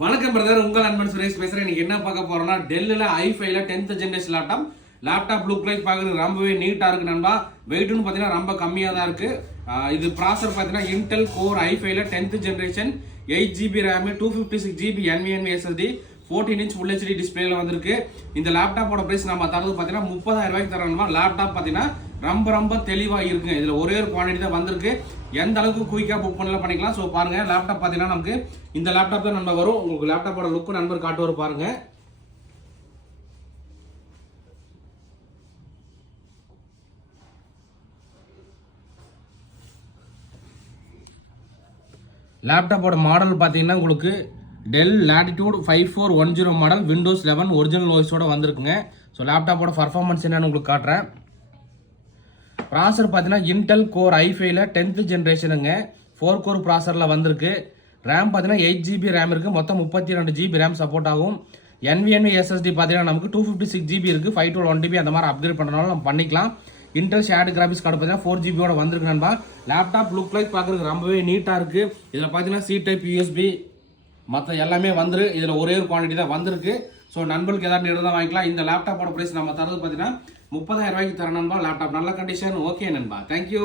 வணக்கம் பிரதர், உங்கள் அன்பன் சுரேஷ் பேசுறேன். இன்னைக்கு என்ன பார்க்க போறோம்னா டெல்லில் i5ல 10th generation laptop look like பார்க்குறது ரொம்பவே நீட்டா இருக்கு நண்பா. வெயிட்னு பார்த்தீங்கன்னா ரொம்ப கம்மியாக தான் இருக்கு. இது ப்ராசர் பார்த்தீங்கன்னா இன்டெல் கோர் i5ல 10th ஜெனரேஷன் 8GB RAM 256GB NVMe SSD 14 inch Full HD டிஸ்பிளேல வந்திருக்கு. இந்த லேப்டாப்போட பிரைஸ் நம்ம தரது பார்த்தீங்கன்னா 30,000 ரூபாய்க்கு தரணுமா. லேப்டாப் பார்த்தீங்கன்னா ரொம்ப தெளிவாக இருக்குங்க. இதில் ஒரே ஒரு குவான்டிட்டி தான் வந்திருக்கு. எந்த அளவுக்கு குயிக்காக புக் பண்ணலாம் பண்ணிக்கலாம். ஸோ பாருங்க, லேப்டாப் பார்த்தீங்கன்னா நமக்கு இந்த லேப்டாப் தான் நண்பர் வரும். உங்களுக்கு லேப்டாப்போட லுக்கு நண்பர் காட்டுவார் பாருங்க. லேப்டாப்போட மாடல் பார்த்தீங்கன்னா உங்களுக்கு Dell Latitude 5410 model Windows 11 original ஓஎஸோட வந்திருக்குங்க. ஸோ லேப்டாப்போட பர்ஃபார்மன்ஸ் என்னன்னு உங்களுக்கு காட்டுறேன். ப்ராசர் பார்த்தீங்கன்னா இன்டெல் கோர் i5ல 10th ஜென்ரேஷனுங்க 4 கோர் ப்ராசரில் வந்திருக்கு. ரேம் பார்த்தீங்கன்னா 8GB ரேம் இருக்குது. மொத்தம் 32GB ரேம் சப்போர்ட் ஆகும். NVMe SSD பார்த்தீங்கன்னா நமக்கு 256GB இருக்குது. 512 அந்த மாதிரி அப்கிரேட் பண்ணுறதுனால நம்ம பண்ணிக்கலாம். இன்டெல் ஷேர்டு கிராஃபிக்ஸ் கார்டு பார்த்தீங்கன்னா 4GB வந்திருக்கு நண்பா. லேப்டாப் லுக் லைக் பார்க்குறதுக்கு ரொம்பவே நீட்டாக இருக்குது. இதில் பார்த்தீங்கன்னா C டைப் USB மற்ற எல்லாமே வந்துரு. இதில் ஒரே ஒரு குவான்டிட்டி தான் வந்திருக்கு. ஸோ நண்பர்களுக்கு ஏதாவது இருந்தால் வாங்கிக்கலாம். இந்த லேப்டாப்போட ப்ரைஸ் நம்ம தரது பார்த்தீங்கன்னா 30,000 ரூபாய்க்கு தர நண்பா. லேப்டாப் நல்ல கண்டிஷன். ஓகே நண்பா, தேங்க்யூ.